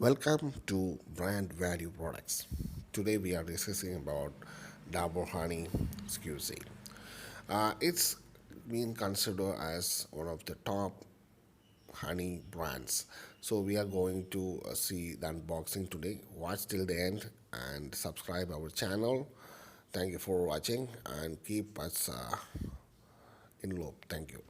Welcome to Brand Value Products. Today we are discussing about Dabur Honey Squeezy. It's been considered as one of the top honey brands. So we are going to see the unboxing today. Watch till the end and subscribe our channel. Thank you for watching and keep us in loop. Thank you.